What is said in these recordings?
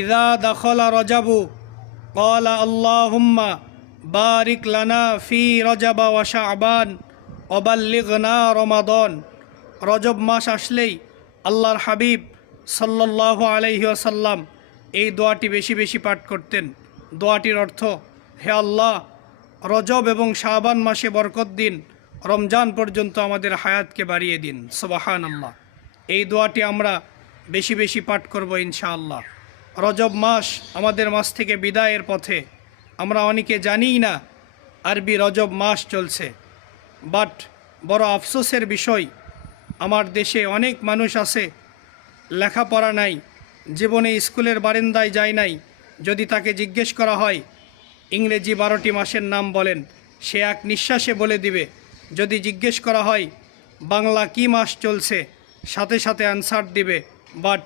ইযা দাখালা রজাবু ক্বালা আল্লাহুম্মা বারিক লানা ফি রজব ওয়া শাবান ওয়া বাল্লিগনা রমাদান। রজব মাস আসলেই আল্লাহর হাবিব সাল্লাল্লাহু আলাইহি ওয়াসাল্লাম এই দোয়াটি বেশি বেশি পাঠ করতেন। দোয়াটির অর্থ, হে আল্লাহ, রজব এবং শাবান মাসে বরকত দিন, রমজান পর্যন্ত আমাদের হায়াতকে বাড়িয়ে দিন। সুবহানাল্লাহ। এই দোয়াটি আমরা বেশি বেশি পাঠ করব ইনশাআল্লাহ। রজব মাস আমাদের মাস থেকে বিদায়ের পথে। আমরা অনেকে জানিই না আরবি রজব মাস চলছে, বাট বড় আফসোসের বিষয়, আমার দেশে অনেক মানুষ আছে লেখাপড়া নাই, জীবনে স্কুলের বারান্দায় যায় নাই। যদি তাকে জিজ্ঞেস করা হয় ইংরেজি 12টি মাসের নাম বলেন, সে এক নিঃশ্বাসে বলে দিবে। যদি জিজ্ঞেস করা হয় বাংলা কি মাস চলছে, সাথে সাথে অ্যান্সার দিবে। বাট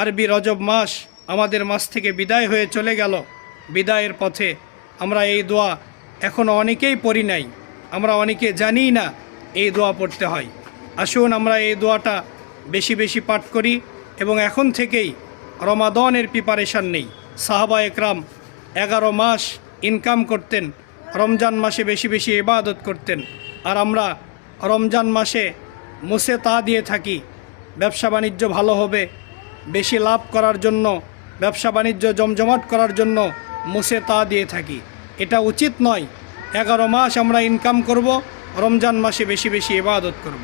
আরবি রজব মাস আমাদের মাস থেকে বিদায় হয়ে চলে গেল। বিদায়ের পথে আমরা এই দোয়া এখনও অনেকেই পড়ি নাই, আমরা অনেকে জানি না এই দোয়া পড়তে হয়। আসুন আমরা এই দোয়াটা বেশি বেশি পাঠ করি এবং এখন থেকেই রমাদানের প্রিপারেশান নেই। সাহাবা একরাম 11 মাস ইনকাম করতেন, রমজান মাসে বেশি বেশি ইবাদত করতেন, আর আমরা রমজান মাসে মুসে তা দিয়ে থাকি। ব্যবসা বাণিজ্য ভালো হবে, বেশি লাভ করার জন্য, ব্যবসা বাণিজ্য জমজমাট করার জন্য মুসে তা দিয়ে থাকি। এটা উচিত নয়। 11 মাস আমরা ইনকাম করব, রমজান মাসে বেশি বেশি ইবাদত করব।